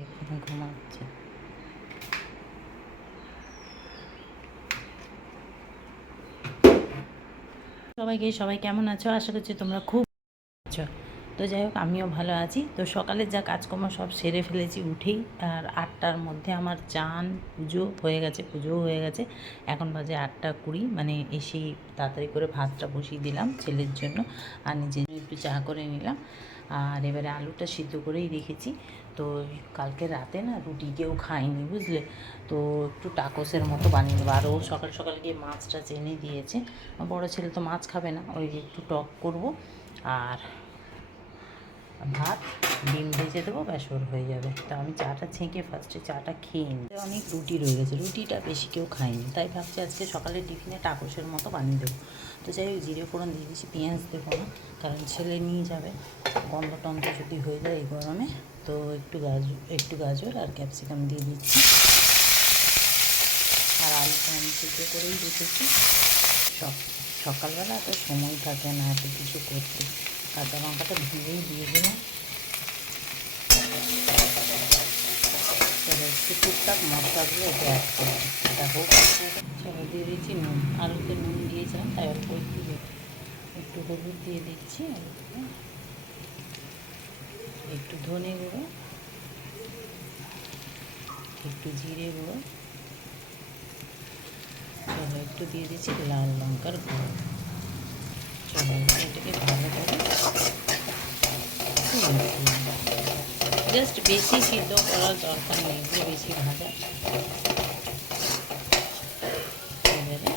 এখানে ঘুমাচ্ছে। সবাই কেমন আছো? আশা করছি তোমরা খুব আছো। তো যাই হোক, আমিও ভালো আছি। তো সকালের যা কাজকর্ম সব সেরে ফেলেছি উঠেই। আর 8টার মধ্যে আমার চান পুজোও হয়ে গেছে। এখন বাজে 8টা 20, মানে এসেই তাড়াতাড়ি করে ভাতটা বসিয়ে দিলাম ছেলের জন্য, আর নিজের জন্য একটু চা করে নিলাম। আর এবারে আলুটা সিদ্ধ করেই রেখেছি। তো কালকে রাতে না রুটি কেউ খায়নি, বুঝলে, তো একটু টাকোসের মতো বানিয়ে নেবো। আর ও সকাল সকাল গিয়ে মাছটা চেনে দিয়েছে। বড় ছেলে তো মাছ খাবে না, ওই একটু টক করব আর ভাত ডিম ভেজে দেবো, ব্যাস ওর হয়ে যাবে। তো আমি চাটা ছেঁকে ফার্স্টে চাটা খেয়ে নিই। অনেক রুটি রয়ে গেছে, রুটিটা বেশি কেউ খায়নি, তাই ভাবছি আজকে সকালে টিফিনে টাকোসের মতো বানিয়ে দেবো। তো যাই হোক, জিরে ফোড়ন দিয়ে দিচ্ছি, পেঁয়াজ দেবো না, কারণ ছেলে নিয়ে যাবে, গন্ধ টন্ধ যদি হয়ে যায় এই গরমে। তো একটু গাজর আর ক্যাপসিকাম দিয়ে দিচ্ছি। আর আলুটা আমি সিদ্ধ করেই রেখেছি। সকালবেলা এত সময় থাকে না এত কিছু করতে। কাঁচা লঙ্কাটা ভেঙেই দিয়ে দিলাম। একটু টুকটাক মশলাগুলো এতে অ্যাড করছি, এটা হোক। চলো দিয়ে দিচ্ছি নুন, আলুতে নুন দিয়েছিলাম তাই অল্প একটু হলুদ দিয়ে দিচ্ছি, একটু ধনে গুঁড়ো, একটু জিরে গুঁড়ো, চলো একটু দিয়ে দিচ্ছি লাল লঙ্কার গুঁড়ো। চলো এটাকে ভালো করে জাস্ট বেশি সিদ্ধ করার দরকার নেই, যে বেশি ভাজা। এবারে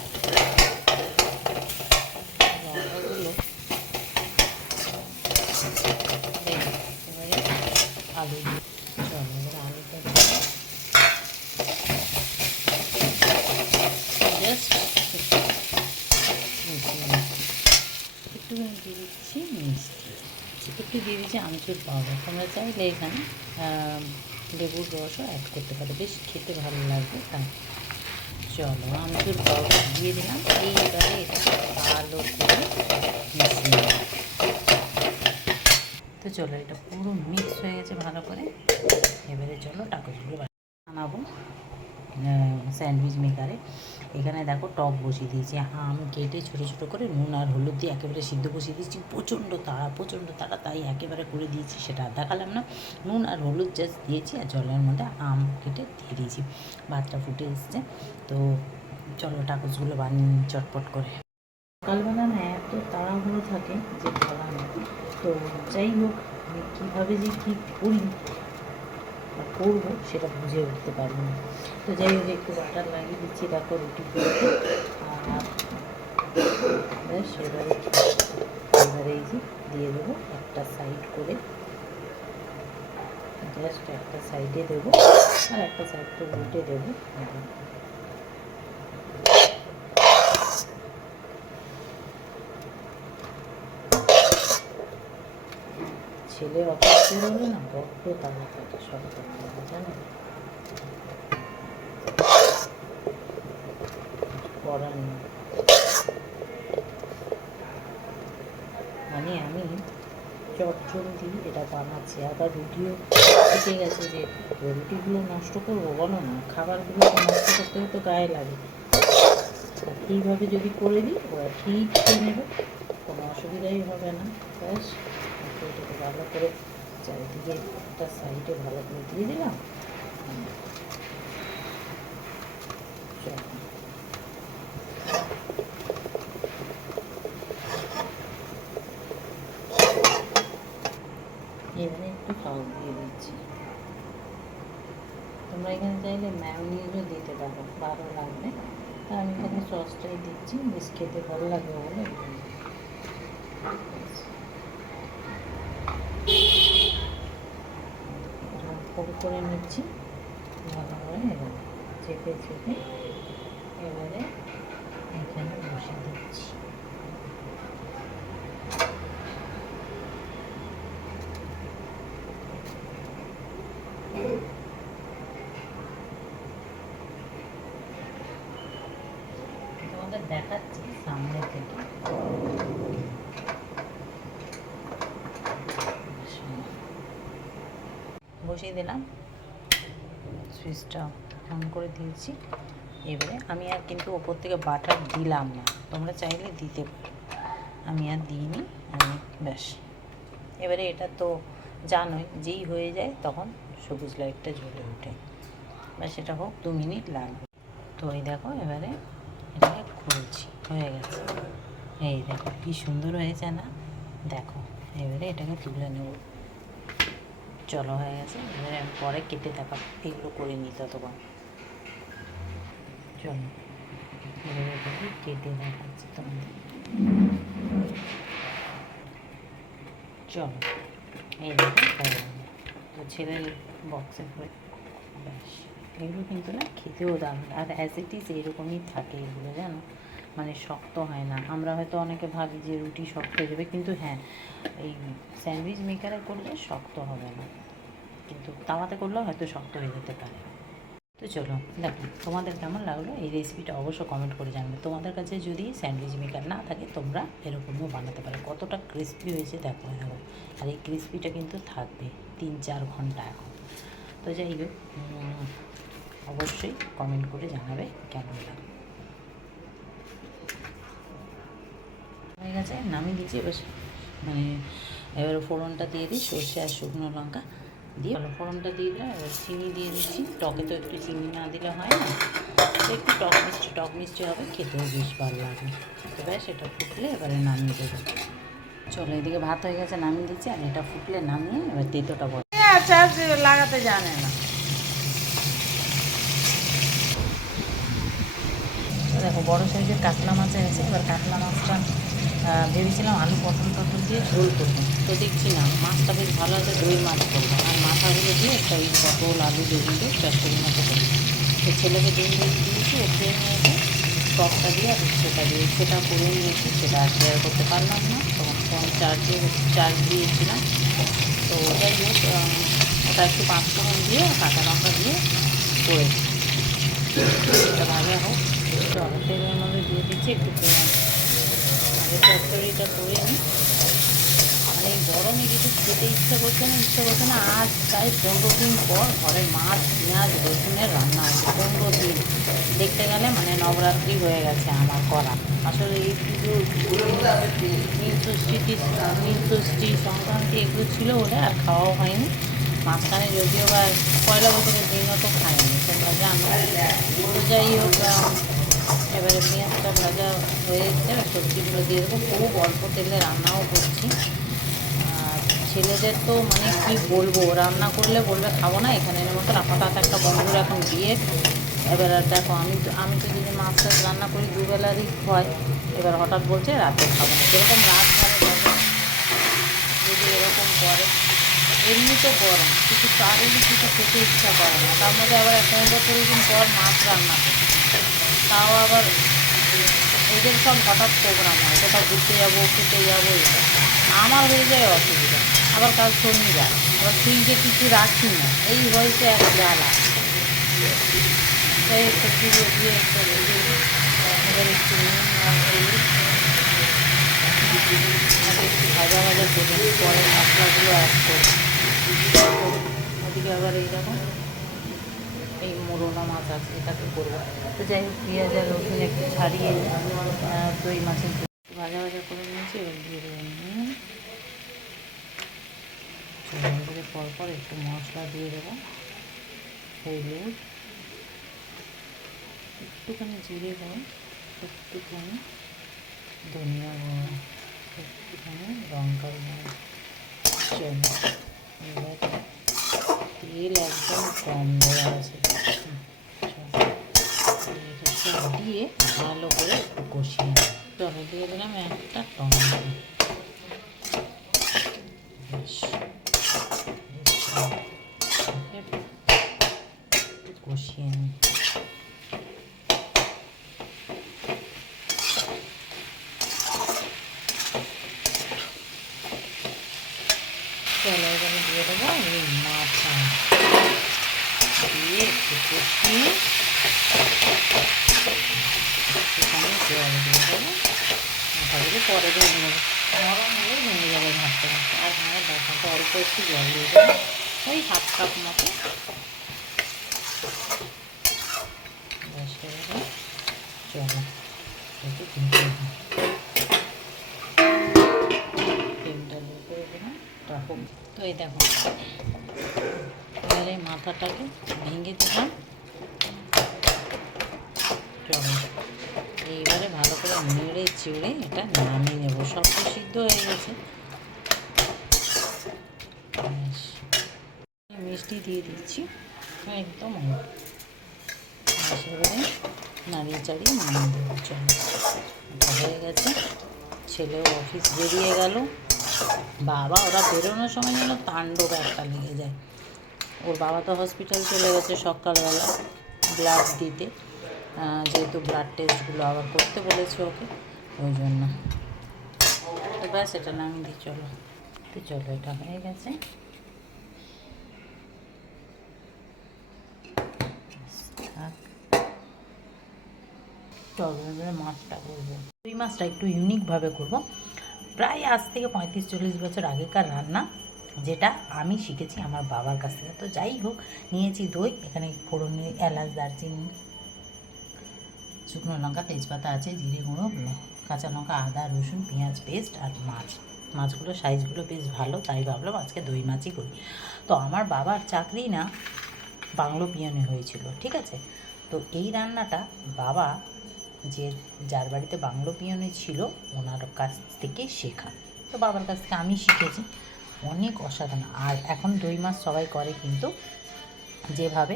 লঙ্কাগুলো এবারে আলু দিয়ে, চলো এবারে আলুটা জাস্ট একটুখানি দিয়ে দিচ্ছি মিষ্টি, একটু দিয়ে দিচ্ছি আমচুর পাউডার। তোমরা চাইলে এখানে লেবুর রসও অ্যাড করতে পারো, বেশ খেতে ভালো লাগবে। তাই চলো আমচুর পাউডার দিয়ে দিলাম। এইবারে এটা ভালো করে মিশিয়ে নেব। তো চলো এটা পুরো মিক্স হয়ে গেছে ভালো করে। এবারে চলো টাকোসগুলো বানাবো স্যান্ডউইচ মেকারে। এখানে দেখো টক বসিয়ে দিয়েছি, আম কেটে ছোটো ছোটো করে নুন আর হলুদ দিয়ে একেবারে সিদ্ধ বসিয়ে দিয়েছি। প্রচণ্ড তাড়া, তাই একেবারে করে দিয়েছি, সেটা আর দেখালাম না। নুন আর হলুদ জাস্ট দিয়েছি, আর জলের মধ্যে আম কেটে দিয়ে দিয়েছি। ভাতটা ফুটে এসছে। তো চলো টাকোসগুলো বানিয়ে চটপট করে। সকালবেলা না এত তাড়াহুড়ো থাকে যে বলা নেই। তো যাই হোক, আমি কীভাবে যে কী করি বা করবো সেটা বুঝে উঠতে পারবো না। তো যাই হোক, একটু বাটার লাগিয়ে দিচ্ছি দেখো রুটিগুলোতে। আর ব্যাস এবারে এই যে দিয়ে দেবো একটা সাইড করে, জাস্ট একটা সাইডে দেবো, আর একটা সাইড তো উল্টে দেবো। ছেলে অফিস বেরোলে না বড্ড তাড়া থাকে সব করতে হবে, জানো, করার নেই। মানে আমি চটজলদি এটা বানাচ্ছি, আবার রুটিও থেকে গেছে, যে রুটিগুলো নষ্ট করবো বলো না, খাবারগুলো নষ্ট করতেও তো গায়ে লাগে। এইভাবে যদি করে দিই ওরা ঠিক খেয়ে নেবে, কোনো অসুবিধাই হবে না। ব্যাস এটাকে ভালো করে চারিদিকে একটা সাইডে ভালো করে দিয়ে দিলাম। এখানে একটু সস দিয়ে দিচ্ছি। তোমরা এখানে চাইলে ম্যায়োনিজও দিতে পারো, ভালো লাগবে। তা আমি এখানে সসটাই দিচ্ছি, বেশ খেতে ভালো লাগবে বলে। করে নিচ্ছি ভালো করে, এবার চেপে এবারে এখানে বসে দিচ্ছি। তোমাদের দেখাচ্ছি সামনে থেকে। বসিয়ে দিলাম, সুইচটা অন করে দিয়েছি। এবারে আমি আর কিন্তু ওপর থেকে বাটার দিলাম না, তোমরা চাইলে দিতে পারো, আমি আর দিইনি। আমি ব্যাস এবারে এটা তো জানোই যেই হয়ে যায় তখন সবুজ লাইটটা জ্বলে ওঠে, ব্যাস এটা হোক 2 মিনিট লাগবে। তো এই দেখো এবারে এটাকে খুলছি, হয়ে গেছে। এই দেখো কী সুন্দর হয়েছে না, দেখো। এবারে এটাকে তুলে নেব, চলো হয়ে গেছে। এবারে আমি পরে কেটে দেখাবো, এগুলো করে নিই ততক্ষণ। চলো এবারে এটাকে কেটে দেখাচ্ছি তোমাদের। চলো এই দেখো হয়ে গেল। তো ছেলের বক্সে করে ব্যাস। এগুলো কিন্তু না খেতেও দারুণ, আর অ্যাজ ইট ইজ এরকমই থাকে এগুলো, জানো, মানে শক্ত হয় না। আমরা হয়তো অনেকে ভাবি যে রুটি শক্ত হয়ে যাবে, কিন্তু হ্যাঁ এই স্যান্ডউইচ মেকারে করলে শক্ত হবে না, কিন্তু তাওয়াতে করলেও হয়তো শক্ত হয়ে যেতে পারে। তো চলো দেখো তোমাদের কেমন লাগলো এই রেসিপিটা অবশ্য কমেন্ট করে জানবে। তোমাদের কাছে যদি স্যান্ডউইচ মেকার না থাকে তোমরা এরকমও বানাতে পারো। কতটা ক্রিস্পি হয়েছে দেখো দেখো, আর এই ক্রিস্পিটা কিন্তু থাকবে 3-4 ঘন্টা এখন। তো যাই হোক, অবশ্যই কমেন্ট করে জানাবে কেমন লাগে। হয়ে গেছে, নামিয়ে দিয়েছি। এবার মানে এবার ফোড়নটা দিয়ে দিই, সর্ষে আর শুকনো লঙ্কা দিয়ে ফোড়নটা দিয়ে দিলাম। এবার চিনি দিয়ে দিচ্ছি, টকে তো একটু চিনি না দিলে হয় না, একটু টক মিষ্টি হবে, খেতেও বেশ ভালো লাগে। এবার সেটা ফুটলে এবারে নামিয়ে দেবো। চলো এদিকে ভাত হয়ে গেছে, নামিয়ে দিচ্ছি। আর এটা ফুটলে নামিয়ে এবার তেঁতোটা বল চার্জ লাগাতে জানে না। দেখো বড়ো সাইজের কাতলা মাছ এনেছে। এবার কাতলা মাছটা ভেবেছিলাম আলু পটল দিয়ে ঝোল করবো, তো দেখছি না মাছটা বেশ ভালো আছে, দই মাছ করবো। আর মাথাগুলো দিয়ে একটা ওই পটল আলু বেগুন দিয়ে চচ্চড়ির মতো করবো। তো ছেলেকে ডিম দিয়েছি, ও খেয়ে নিয়েছে টকটা দিয়ে আর সেটা দিয়ে, সেটা করে নিয়েছি। সেটা আর শেয়ার করতে পারলাম না, তখন ফোন চার্জ দিয়েছিলাম। তো যাই হোক, ওটা একটু 5 ফোড়ন দিয়ে কাঁচা লঙ্কা দিয়ে করেছি। এটা ভাজা হোক, চলো তেলের মধ্যে দিয়ে দিচ্ছি একটু পেঁয়াজ। আগে চচ্চড়িটা করে নিই, মানে এই গরমে কিছু খেতে ইচ্ছা করছে না। আজ প্রায় 15 দিন পর ঘরে মাছ পেঁয়াজ রসুনের রান্না হচ্ছে। 15 দিন দেখতে গেলে মানে নবরাত্রি হয়ে গেছে আমার করা। আসলে এই পুজো নীলষষ্ঠী সংক্রান্তি এগুলো ছিল বলে আর খাওয়াও হয়নি। মাঝখানে যদিও বা পয়লা বছরের দিনও তো খাইনি, তোমরা জানো। তো যাই হোক, এবারে পেঁয়াজটা ভাজা হয়ে এসছে, সবজিগুলো দিয়ে দেবো। খুব অল্প তেলে রান্নাও করছি। ছেলেদের তো মানে কি বলবো, রান্না করলে বলবে খাবো না, এখানে এর মতো হঠাৎ একটা বন্ধুর এখন বিয়ে। এবার আর দেখো আমি তো যদি মাছ টাছ রান্না করি দুবেলারই হয়, এবার হঠাৎ বলছে রাতে খাবো না। সেরকম রাত ধরে যদি এরকম করে, এমনি তো গরম কিছু কারোরই কিছু খেতে ইচ্ছা করে না, তার মধ্যে আবার 15-20 দিন পর মাছ রান্না করে, তাও আবার এদের সব হঠাৎ প্রোগ্রাম হয়, কোথাও ঘুরতে যাবো খেতে যাবো, এটা আমার হয়ে যায় অসুবিধা। আবার কাল শনিবার, আবার ফ্রিজে কিছু রাখি না, এই হয়েছে এক জ্বালা। তাই সবজিগুলো দিয়ে এবার একটু একটু ভাজা করে পরে মশলাগুলো অ্যাড করি। ওদিকে আবার এইরকম এই মোরলা মাছ আছে, এটাকে করবো। তো যাই হোক, পেঁয়াজ আর রসুন একটু ছাড়িয়ে দই মাছের ভাজা করে নিয়েছি। এবার দিয়ে দেবেন এবারে পরপর একটু মশলা দিয়ে দেবো, হলুদ, একটুখানি জিরে গুঁড়ো, একটুখানি ধনিয়া গুঁড়ো, একটুখানি লঙ্কা গুঁড়ো। চলো এবার তেল একদম কম দেওয়া আছে, সব দিয়ে ভালো করে একটু কষিয়ে নেব। চলো দিয়ে দিলাম একটা টমেটো, কষিয়ে নিই। চলো এবারে দিয়ে দেবো এই মাথা দিয়ে একটু কষিয়ে একটুখানি জল দিয়ে দেবো। মাথাগুলো পরে ভেঙে নেবো, নরম হলে ভেঙে যাবে ঘাঁটতে ঘাঁটতে। আর মাথাটা অল্প একটু জল দিয়ে দেবো, ওই 1/2 কাপ মতো। তো এই দেখো এবারে মাথাটাকে ভেঙে দিলাম। চলো এইবারে ভালো করে নেড়ে চেড়ে এটা নামিয়ে নেব। সব তো সিদ্ধ হয়ে গেছে। মিষ্টি দিয়ে দিচ্ছি একদম এবারে নাড়িয়ে চাড়িয়ে নামিয়ে দেবো। চলো হয়ে গেছে। ছেলেও অফিস বেরিয়ে গেল। বাবা ওরা বেরোনোর সময় যেন তাণ্ডব একটা লেগে যায়। ওর বাবা তো হসপিটাল চলে গেছে সকালবেলা ব্লাড দিতে, যেহেতু ব্লাড টেস্টগুলো আবার করতে বলেছে ওকে, ওই জন্য। তো ব্যাস এটা নামিয়ে দিই। চলো তো চলো এটা হয়ে গেছে। চলো এবারে মাছটা করবো। ওই মাছটা একটু ইউনিকভাবে করবো। প্রায় আজ থেকে 35-40 বছর আগেকার রান্না, যেটা আমি শিখেছি আমার বাবার কাছ থেকে। তো যাই হোক, নিয়েছি দই, এখানে ফোড়নে এলাচ, দারচিনি, শুকনো লঙ্কা, তেজপাতা আছে, জিরে গুঁড়ো, কাঁচা লঙ্কা, আদা, রসুন, পেঁয়াজ পেস্ট আর মাছগুলো সাইজগুলো বেশ ভালো, তাই ভাবলাম আজকে দই মাছই করি। তো আমার বাবার চাকরি না বাংলো পিয়নে হয়েছিল, ঠিক আছে। তো এই রান্নাটা বাবা যার বাড়িতে বাংলো পিয়নে ছিল ওনার কাছ থেকে শেখা। তো বাবার কাছ থেকে আমি শিখেছি, অনেক অসাধারণ। আর এখন দই মাছ সবাই করে, কিন্তু যেভাবে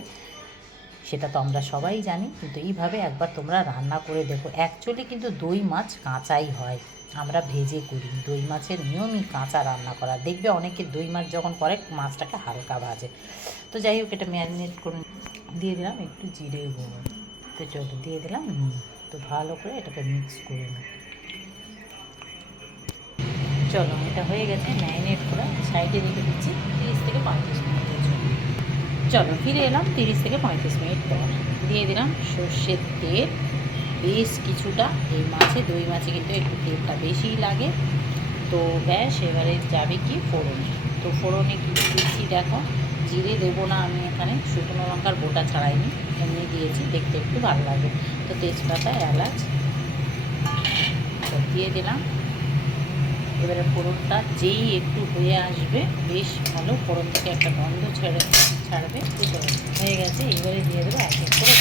সেটা তো আমরা সবাই জানি, কিন্তু এইভাবে একবার তোমরা রান্না করে দেখো। অ্যাকচুয়ালি কিন্তু দই মাছ কাঁচাই হয়, আমরা ভেজে করি। দই মাছের নিয়মই কাঁচা রান্না করা। দেখবে অনেকে দই মাছ যখন করে মাছটাকে হালকা ভাজে। তো যাই হোক, এটা ম্যারিনেট করে দিয়ে দিলাম একটু জিরে গুঁড়ো। তো চলো দিয়ে দিলাম নুন। তো ভালো করে এটাকে মিক্স করে নিই। চলো এটা হয়ে গেছে, ম্যারিনেট করে সাইডে রেখে দিচ্ছি 30-35 মিনিটের জন্য। চলো ফিরে এলাম 30-35 মিনিট পর। দিয়ে দিলাম সর্ষের তেল বেশ কিছুটা। এই মাছে, দই মাছে কিন্তু একটু তেলটা বেশিই লাগে। তো ব্যাস এবারে যাবে কি ফোড়নে। তো ফোড়নে কী দিচ্ছি দেখো, জিরে দেবো না আমি এখানে, শুকনো লঙ্কার বোটা ছাড়াইনি, এমনি দিয়েছি, দেখতে একটু ভালো লাগে। তো তেজপাতা, এলাচ দিয়ে দিলাম। এবারে ফোড়নটা যেই একটু হয়ে আসবে, বেশ ভালো ফোড়ন থেকে একটা গন্ধ ছাড়বে, হয়ে গেছে। এবারে দিয়ে দেবো এক এক করে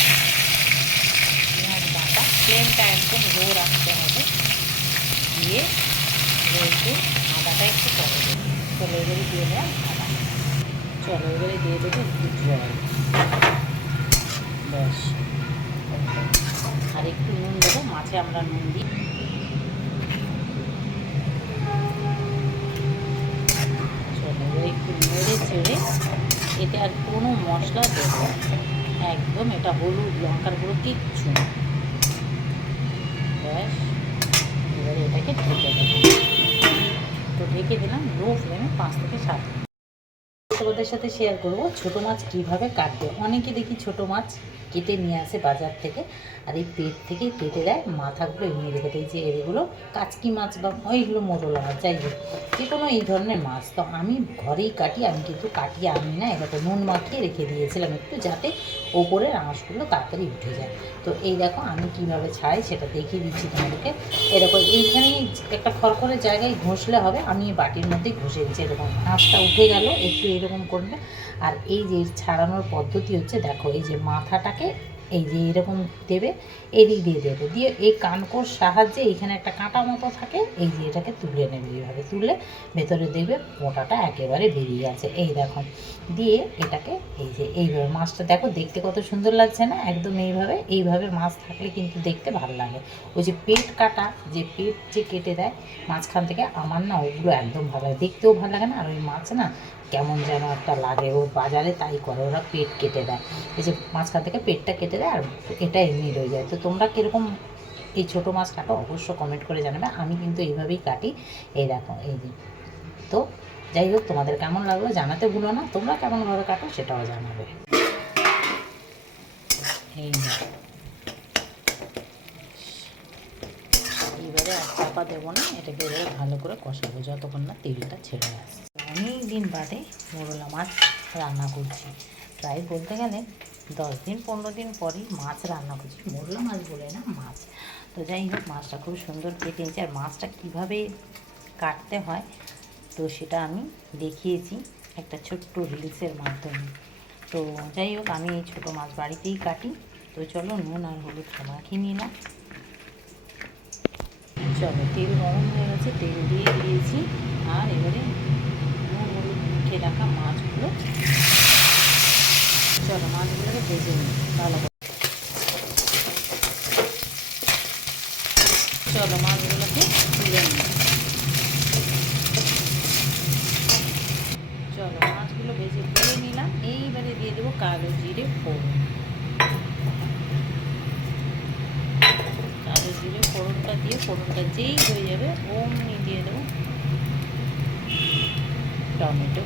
পেঁয়াজ বাটা। ফ্লেমটা একদম লো রাখতে হবে। দিয়ে একটু আদাটা একটু পরে দেবো। চলো এবারে দিয়ে দেওয়া আদা। চলো এবারে দিয়ে দেবো একটু জল, ব্যাস। আর একটু নুন দেবো, মাছে আমরা নুন দিই। একটু নেড়ে চেড়ে এতে আর কোনো মশলা দেবো একদম, এটা হলুদ লঙ্কার গুঁড়ো কিচ্ছু না, ব্যাস। এবারে এটাকে ঢেকে দেবো। তো ঢেকে দিলাম লো ফ্লেমে 5 থেকে 7 মিনিট। তোমাদের সাথে শেয়ার করবো ছোটো মাছ কীভাবে কাটবে। অনেকে দেখি ছোটো মাছ কেটে নিয়ে আসে বাজার থেকে, আর এই পেট থেকে কেটে দেয়, মাথাগুলো এমনি রেখে দেয়। যে এগুলো কাচকি মাছ বা ওইগুলো মোরলা মাছ, যাই হোক যে কোনো এই ধরনের মাছ। তো আমি ঘরেই কাটি, আমি কিন্তু কাটিয়ে আনি না, এটাকে নুন মাখিয়ে রেখে দিয়েছিলাম একটু, যাতে ওপরের আঁশগুলো তাড়াতাড়ি উঠে যায়। তো এই দেখো আমি কিভাবে ছাড়াই সেটা দেখিয়ে দিচ্ছি তোমাদেরকে। এরকম এইখানেই একটা খড়খড়ের জায়গায় ঘষলে হবে, আমি বাটির মধ্যেই ঘষে দিচ্ছি। এরকম আঁশটা উঠে গেল, একটু এরকম করবে। আর এই যে ছাড়ানোর পদ্ধতি হচ্ছে দেখো, এই যে মাথাটাকে এই যে এরকম দেবে, এদিক দিয়ে দেবে, দিয়ে এই কানকোর সাহায্যে এইখানে একটা কাঁটা মতো থাকে, এই যে এটাকে তুলে নেবে। এইভাবে তুললে ভেতরে দেখবে মোটাটা একেবারে বেরিয়ে আছে। এই দেখো, দিয়ে এটাকে এই যে এইভাবে মাছটা দেখো দেখতে কত সুন্দর লাগছে না, একদম এইভাবে মাছ থাকলে কিন্তু দেখতে ভালো লাগে। ওই যে পেট কাটা, যে পেট যে কেটে দেয় মাঝখান থেকে, আমার না ওগুলো একদম ভালো লাগে, দেখতেও ভালো লাগে না। আর ওই মাছ না কেমন যেন একটা লাগে, ও বাজারে তাই করে, ওরা পেট কেটে দেয়, এই যে মাঝখান থেকে পেটটা কেটে দেয় আর এটা এমনি রয়ে যায়। তো তোমরা কীরকম এই ছোটো মাছ কাটো অবশ্য কমেন্ট করে জানাবে। আমি কিন্তু এইভাবেই কাটি। এই দেখো এই যে। তো যাই হোক, তোমাদের কেমন লাগলো জানাতে ভুলো না, তোমরা কেমনভাবে কাটো সেটাও জানাবে। এই এবারে আর চাপা দেবো না, এটাকে এবারে ভালো করে কষাবো যতক্ষণ না তেলটা ছেড়ে আসে। অনেক দিন বাদে মোরলা মাছ রান্না করছি, প্রায় বলতে গেলে 10-15 দিন পরই মাছ রান্না করছি। মোরলা মাছ বলে না, মাছ। তো যাই হোক, মাছটা খুব সুন্দর কেটে নিয়েছি। আর মাছটা কীভাবে কাটতে হয় তো সেটা আমি দেখিয়েছি একটা ছোট্ট রিলসের মাধ্যমে। তো যাই হোক, আমি এই ছোটো মাছ বাড়িতেই কাটি। তো চলো নুন আর হলুদ মাখিয়ে নিলাম। চলো, তেল গরম হয়ে গেছে, তেল দিয়ে দিয়েছি। আর এবারে নুন হলুদ মেখে রাখা মাছগুলো, চলো মাছগুলোকে ভেজে নিই ভালো করে। চলো মাছগুলোকে তুলে নিই। চলো মাছগুলো ভেজে তুলে নিলাম। এইবারে দিয়ে দেবো কালো জিরে ফোড়ন। কালো জিরে ফোড়নটা দিয়ে, ফোড়নটা যেই হয়ে যাবে অমনি দিয়ে দেবো টমেটো।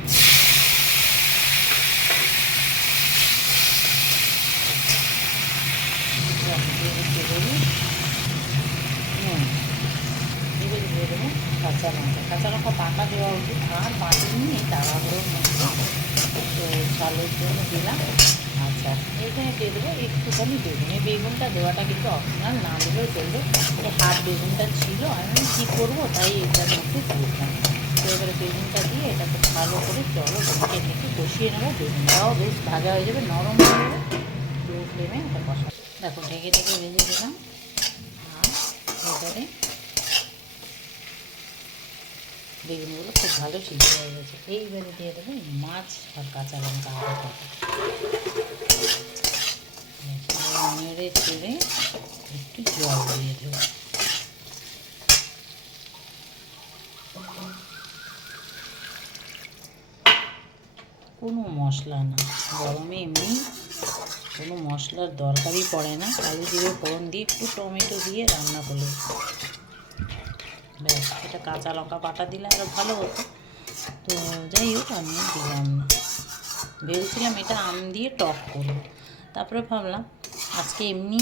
এবারে দিয়ে দেবো কাঁচা লঙ্কা। কাঁচা লঙ্কা পাকা দেওয়া উচিত, আর বাটিনি এই তাড়াহুড়োর মধ্যে, তো ঝালের জন্য দিলাম। আচ্ছা, এখানে দিয়ে দেবো একটুখানি বেগুন। এই বেগুনটা দেওয়াটা কিন্তু অপশনাল, না দিলেও চলবে। এই হাফ বেগুনটা ছিল, আমি কী করবো তাই এটার মধ্যে দিয়েছিলাম। তো এবারে বেগুনটা দিয়ে এটাকে ভালো করে চলো ঢেকে কষিয়ে নেবো। বেগুনটাও বেশ ভাজা হয়ে যাবে, নরম হয়ে যাবে। লো ফ্লেমে এটা কষা। দেখো ঢেকে ভেজে দিলাম। আর এবারে বেগুনগুলো খুব ভালো সিদ্ধ হয়ে গেছে। এইবারে দিয়ে দেবো মাছ আর কাঁচা লঙ্কা আদা কটা। নেড়ে চেড়ে একটু জল দিয়ে দেবো। কোনো মশলা না, গরমে এমনি কোনো মশলার দরকারই পড়ে না। কালো জিরে ফোড়ন দিয়ে একটু টমেটো দিয়ে রান্না করলে ব্যাস। এটা কাঁচা লঙ্কা বাটা দিলে আরও ভালো হতো, তো যাই হোক আমি দিলাম না। ভেবেছিলাম এটা আম দিয়ে টক করব, তারপরে ভাবলাম আজকে এমনি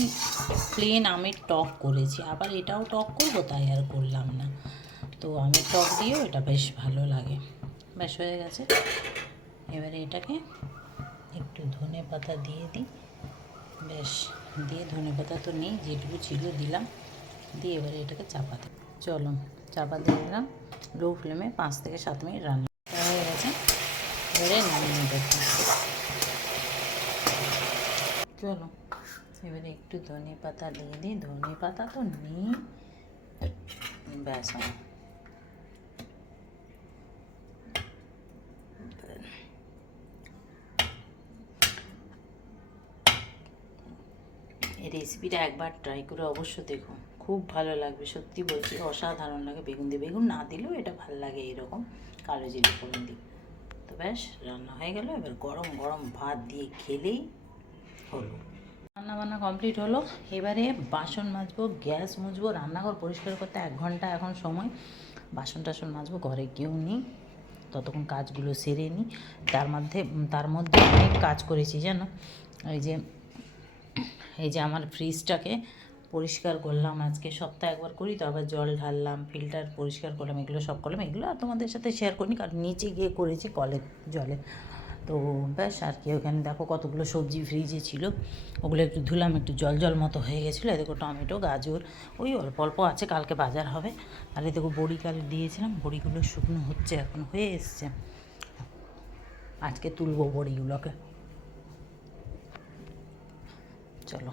প্লেন আমের টক করেছি, আবার এটাও টক করবো, তাই আর করলাম না। তো আমের টক দিয়েও এটা বেশ ভালো লাগে। ব্যাস হয়ে গেছে। এবারে এটাকে একটু ধনে পাতা দিয়ে দিই। বেশ, দিয়ে ধনে পাতা তো নেই, যেটুকু ছিল দিলাম। দিয়ে এবারে এটাকে চাপা দিই। চলো চাপা দিয়ে দিলাম। লো ফ্লেমে 5 থেকে 7 মিনিট রান্না হয়ে গেছে। এবারে নামিয়ে দেখি। চলো এবারে একটু ধনে পাতা দিয়ে দিই। ধনে পাতা তো নেই, ব্যাস এই রেসিপিটা একবার ট্রাই করে অবশ্য দেখো, খুব ভালো লাগবে, সত্যি বলছি, অসাধারণ লাগে। বেগুন দিয়ে, বেগুন না দিলেও এটা ভালো লাগে এরকম কালো জিরে ফোড়ন দিয়ে। তো ব্যাস রান্না হয়ে গেল। এবার গরম গরম ভাত দিয়ে খেলেই হলো। রান্নাবান্না কমপ্লিট হলো। এবারে বাসন মাজবো, গ্যাস মুছবো, রান্নাঘর পরিষ্কার করতে 1 ঘন্টা এখন সময়। বাসন টাসন মাজবো, ঘরে কেউ নেই, ততক্ষণ কাজগুলো সেরে নিই। তার মধ্যে অনেক কাজ করেছি জানো। এই যে আমার ফ্রিজটাকে পরিষ্কার করলাম, আজকে সপ্তাহে একবার করি, তো আবার জল ঢাললাম, ফিল্টার পরিষ্কার করলাম, এগুলো সব করলাম। এগুলো আর তোমাদের সাথে শেয়ার করিনি, কারণ নিচে গিয়ে করেছি কলের জলে। তো ব্যাস আর কি। ওখানে দেখো কতগুলো সবজি ফ্রিজে ছিল, ওগুলো একটু ধুলাম, একটু জল জল মতো হয়ে গেছিলো। দেখো টমেটো, গাজর ওই অল্প অল্প আছে, কালকে বাজার হবে। আর এই দেখো বড়ি কাল দিয়েছিলাম, বড়িগুলো শুকনো হচ্ছে, এখন হয়ে এসছে। আজকে তুলবো বড়িগুলোকে। চলো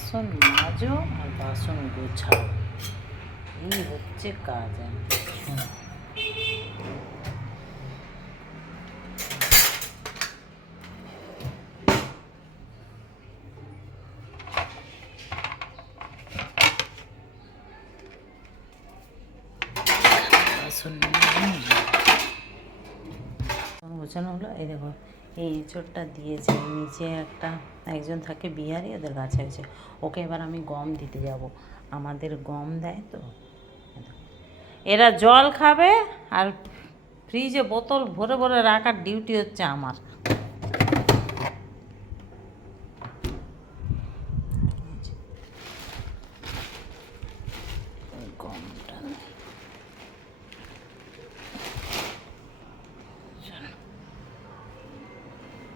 বাসন মাজো আর বাসন গোছাও, এই হচ্ছে কাজ। বাসন গোছানো হলো। এই দেখো এই এঁচড়টা দিয়েছে নিচে, একজন থাকে বিহারি, ওদের গাছে হয়েছে। ওকে এবার আমি গম দিতে যাব, আমাদের গম দেয় তো। এরা জল খাবে আর ফ্রিজে বোতল ভরে ভরে রাখার ডিউটি হচ্ছে আমার। গমটা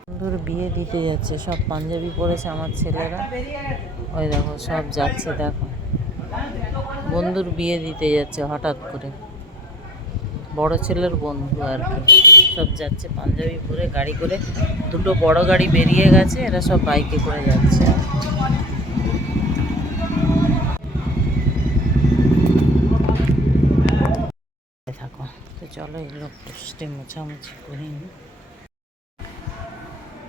বন্ধুর বিয়ে দিতে যাচ্ছে, সব পাঞ্জাবি পরেছে আমার ছেলেরা, ওই দেখো সব যাচ্ছে। দেখো বন্ধুর বিয়ে দিতে যাচ্ছে হঠাৎ করে, বড় ছেলের বন্ধু আর কি, সব যাচ্ছে পাঞ্জাবি পরে গাড়ি করে। দুটো বড় গাড়ি বেরিয়ে গেছে, এরা সব বাইকে করে যাচ্ছে। থাকো, তো চলো এগুলো পোস্টে মোছামুছি করি।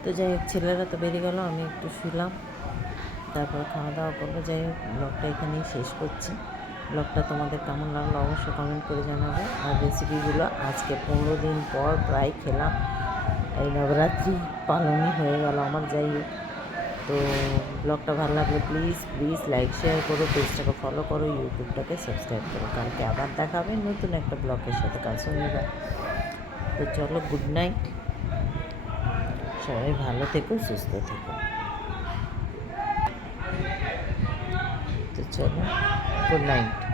তো যাই হোক ছেলেরা তো বেরিয়ে গেল, আমি একটু শুলাম, তারপর খাওয়া দাওয়া করবো। যাই হোক ব্লগটা এখানেই শেষ করছি। ব্লগটা তোমাদের কেমন লাগলো অবশ্যই কমেন্ট করে জানাবে। আর রেসিপিগুলো আজকে 15 দিন পর প্রায় খেলাম, এই নবরাত্রি পালনই হয়ে গেল আমার। যাই হোক, তো ব্লগটা ভালো লাগলে প্লিজ লাইক শেয়ার করো, পেজটাকে ফলো করো, ইউটিউবটাকে সাবস্ক্রাইব করো। কালকে আবার দেখা হবে নতুন একটা ব্লগের সাথে, কাল শনিবার। তো চলো, গুড নাইট, সবাই ভালো থেকো, সুস্থ থেকো। তো চলো, গুড নাইট।